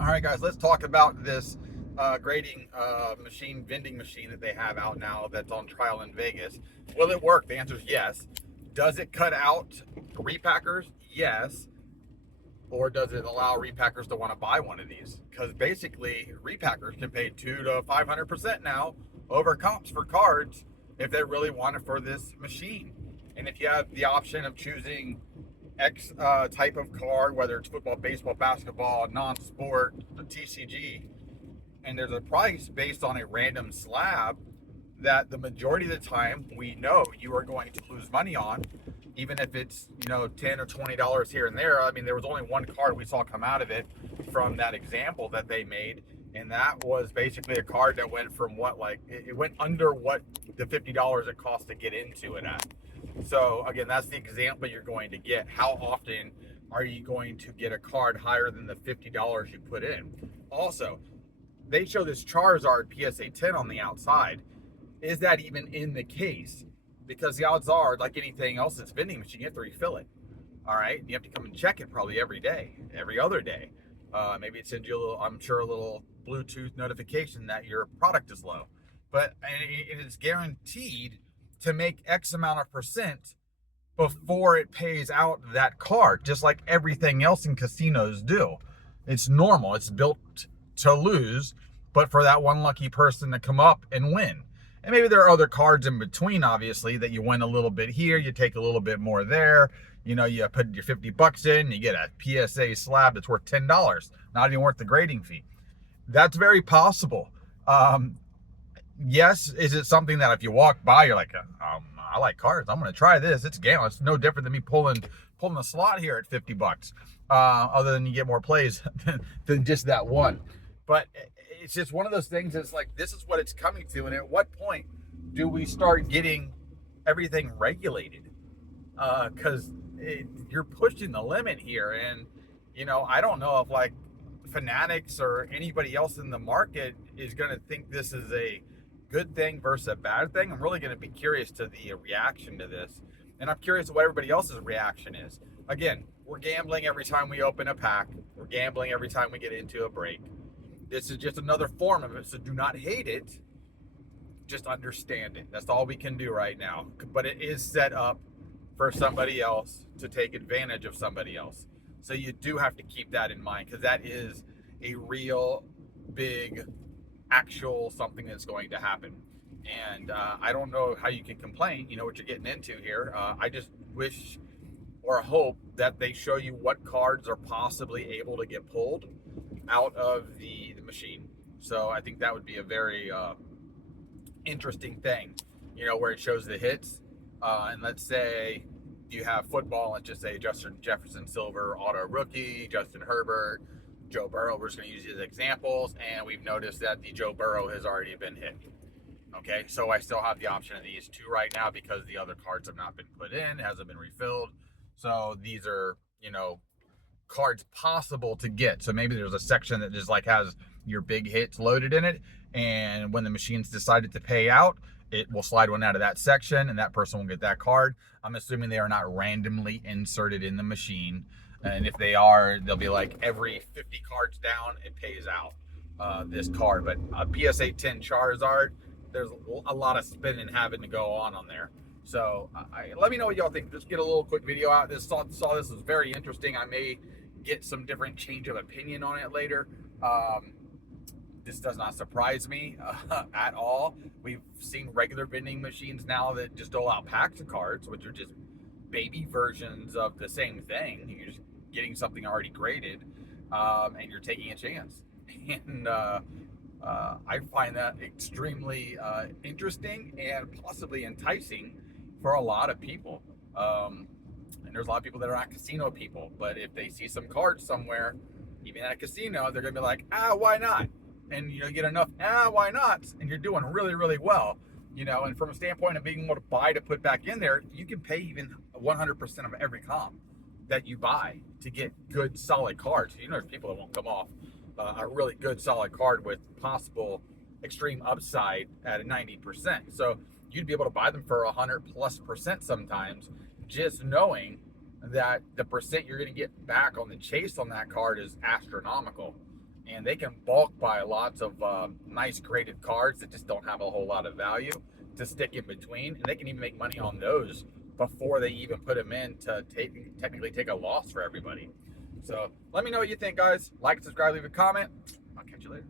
All right, guys, let's talk about this grading vending machine that they have out now that's on trial in Vegas. Will it work? The answer is yes. Does it cut out repackers? Yes. Or does it allow repackers to want to buy one of these? Because basically, repackers can pay 200 to 500% now over comps for cards if they really want it for this machine. And if you have the option of choosing X type of card, whether it's football, baseball, basketball, non-sport, the TCG, and there's a price based on a random slab that the majority of the time we know you are going to lose money on, even if it's $10 or $20 here and there. I mean, there was only one card we saw come out of it from that example that they made, and that was basically a card that went from it went under what the $50 it cost to get into it at. So again, that's the example you're going to get. How often are you going to get a card higher than the $50 you put in? Also, they show this Charizard PSA 10 on the outside. Is that even in the case? Because the odds are, like anything else that's vending machine, you have to refill it. All right, you have to come and check it probably every day, every other day. Maybe it sends you a little Bluetooth notification that your product is low. But it is guaranteed to make X amount of percent before it pays out that card, just like everything else in casinos do. It's normal. It's built to lose, but for that one lucky person to come up and win. And maybe there are other cards in between, obviously, that you win a little bit here, you take a little bit more there. You put your $50 in, you get a PSA slab that's worth $10, not even worth the grading fee. That's very possible. Yes, is it something that if you walk by, you're like, I like cards, I'm going to try this. It's gambling. It's no different than me pulling a slot here at $50. Other than you get more plays than just that one. But it's just one of those things that's like, this is what it's coming to. And at what point do we start getting everything regulated? Because you're pushing the limit here. And, I don't know if like Fanatics or anybody else in the market is going to think this is a good thing versus a bad thing. I'm really going to be curious to the reaction to this. And I'm curious what everybody else's reaction is. Again, we're gambling every time we open a pack. We're gambling every time we get into a break. This is just another form of it. So do not hate it. Just understand it. That's all we can do right now. But it is set up for somebody else to take advantage of somebody else. So you do have to keep that in mind, because that is a real big actual something that's going to happen. And I don't know how you can complain. You know what you're getting into here. I just wish or hope that they show you what cards are possibly able to get pulled out of the machine. So I think that would be a very interesting thing, where it shows the hits. And let's say you have football, let's just say Justin Jefferson Silver auto rookie, Justin Herbert, Joe Burrow. We're just going to use these as examples, and we've noticed that the Joe Burrow has already been hit. Okay, so I still have the option of these two right now because the other cards have not been put in, hasn't been refilled. So these are, cards possible to get. So maybe there's a section that just like has your big hits loaded in it, and when the machine's decided to pay out, it will slide one out of that section, and that person will get that card. I'm assuming they are not randomly inserted in the machine. And if they are, they'll be like every 50 cards down, it pays out this card. But a PSA 10 Charizard, there's a lot of spinning having to go on there. So let me know what y'all think. Just get a little quick video out. Saw this was very interesting. I may get some different change of opinion on it later. This does not surprise me at all. We've seen regular vending machines now that just dole out packs of cards, which are just baby versions of the same thing. You're just getting something already graded, and you're taking a chance. And I find that extremely interesting and possibly enticing for a lot of people. And there's a lot of people that are not casino people, but if they see some cards somewhere, even at a casino, they're gonna be like, why not? And you get enough why not, and you're doing really, really well. And from a standpoint of being able to buy to put back in there, you can pay even 100% of every comp that you buy to get good solid cards. There's people that won't come off a really good solid card with possible extreme upside at a 90%. So you'd be able to buy them for 100+% sometimes, just knowing that the percent you're going to get back on the chase on that card is astronomical. and they can bulk buy lots of nice graded cards that just don't have a whole lot of value to stick in between, and they can even make money on those before they even put them in to technically take a loss for everybody. So let me know what you think, guys. Like, subscribe, leave a comment. I'll catch you later.